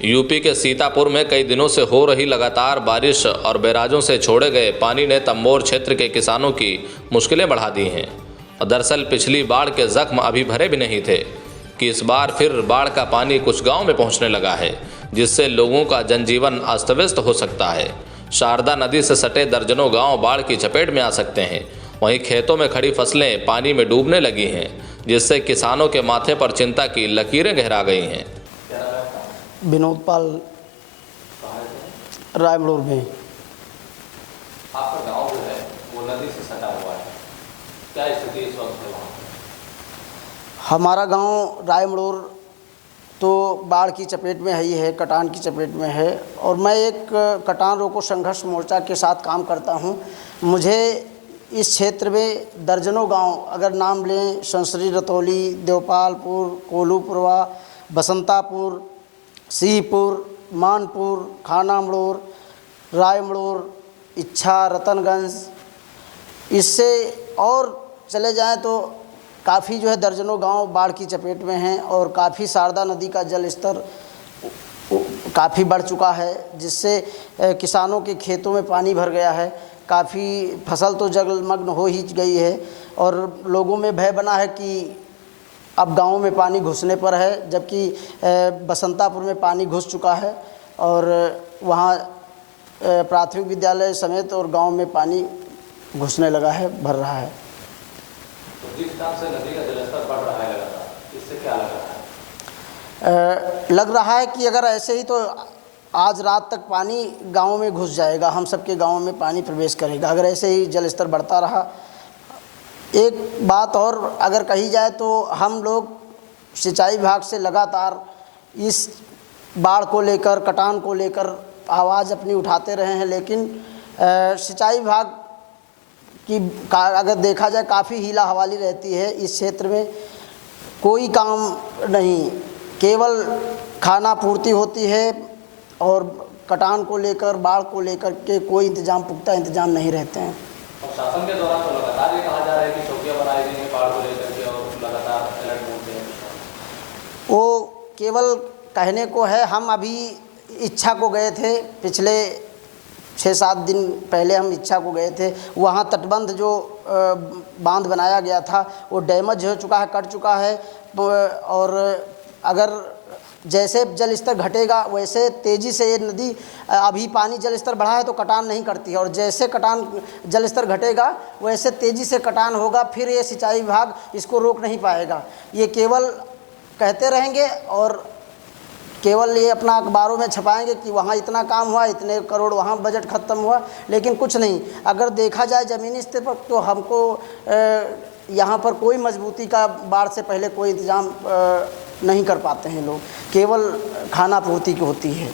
UP के सीतापुर में कई दिनों से हो रही लगातार बारिश और बैराजों से छोड़े गए पानी ने तंबोर क्षेत्र के किसानों की मुश्किलें बढ़ा दी हैं। और दरअसल पिछली बाढ़ के जख्म अभी भरे भी नहीं थे कि इस बार फिर बाढ़ का पानी कुछ गांव में पहुंचने लगा है, जिससे लोगों का जनजीवन अस्त व्यस्त हो सकता है। शारदा नदी से सटे दर्जनों गांव बाढ़ की चपेट में आ सकते हैं। वहीं खेतों में खड़ी फसलें पानी में डूबने लगी हैं, जिससे किसानों के माथे पर चिंता की लकीरें गहरा गई हैं। विनोद पाल रायमड़ोर में। आपका गांव जो है वो नदी से सटा हुआ है, क्या स्थिति इस वक्त है वहाँ? हमारा गांव रायमड़ोर तो बाढ़ की चपेट में ही है, कटान की चपेट में है। और मैं एक कटान रोको संघर्ष मोर्चा के साथ काम करता हूं। मुझे इस क्षेत्र में दर्जनों गांव अगर नाम लें, संसरी, रतौली, देवपालपुर, कोलूपुरवा, बसंतापुर, सीपुर, मानपुर, खानामड़ोर, रायमड़ोर, इच्छा, रतनगंज, इससे और चले जाएं तो काफ़ी जो है दर्जनों गांव बाढ़ की चपेट में हैं। और काफ़ी शारदा नदी का जल स्तर काफ़ी बढ़ चुका है, जिससे किसानों के खेतों में पानी भर गया है। काफ़ी फसल तो जलमग्न हो ही गई है और लोगों में भय बना है कि अब गाँव में पानी घुसने पर है, जबकि बसंतापुर में पानी घुस चुका है और वहाँ प्राथमिक विद्यालय समेत और गांव में पानी घुसने लगा है, भर रहा है। तो जिस हिसाब से नदी का जलस्तर बढ़ रहा है लगातार, इससे क्या लग रहा है? लग रहा है कि अगर ऐसे ही तो आज रात तक पानी गाँव में घुस जाएगा, हम सबके गाँव में पानी प्रवेश करेगा अगर ऐसे ही जल स्तर बढ़ता रहा। एक बात और अगर कही जाए तो हम लोग सिंचाई विभाग से लगातार इस बाढ़ को लेकर, कटान को लेकर आवाज़ अपनी उठाते रहे हैं, लेकिन सिंचाई विभाग की अगर देखा जाए काफ़ी हीला हवाली रहती है। इस क्षेत्र में कोई काम नहीं, केवल खाना पूर्ति होती है और कटान को लेकर, बाढ़ को लेकर के कोई इंतजाम, पुख्ता इंतजाम नहीं रहते हैं। और शासन के दौरान तो लगातार ये कहा जा रहा है कि चौकियां बनाई गई हैं बाढ़ को लेकर के और लगातार अलर्ट होते हैं। वो केवल कहने को है। हम अभी इच्छा को गए थे, पिछले 6-7 दिन पहले हम इच्छा को गए थे। वहाँ तटबंध जो बांध बनाया गया था वो डैमेज हो चुका है, कट चुका है। और अगर जैसे जल स्तर घटेगा वैसे तेज़ी से ये नदी, अभी पानी जल स्तर बढ़ा है तो कटान नहीं करती है, और जैसे कटान जल स्तर घटेगा वैसे तेज़ी से कटान होगा। फिर ये सिंचाई विभाग इसको रोक नहीं पाएगा। ये केवल कहते रहेंगे और केवल ये अपना अखबारों में छपाएंगे कि वहाँ इतना काम हुआ, इतने करोड़ वहाँ बजट ख़त्म हुआ, लेकिन कुछ नहीं। अगर देखा जाए ज़मीनी स्तर पर तो हमको यहाँ पर कोई मजबूती का बाढ़ से पहले कोई इंतज़ाम नहीं कर पाते हैं लोग, केवल खाना पूर्ति की होती है।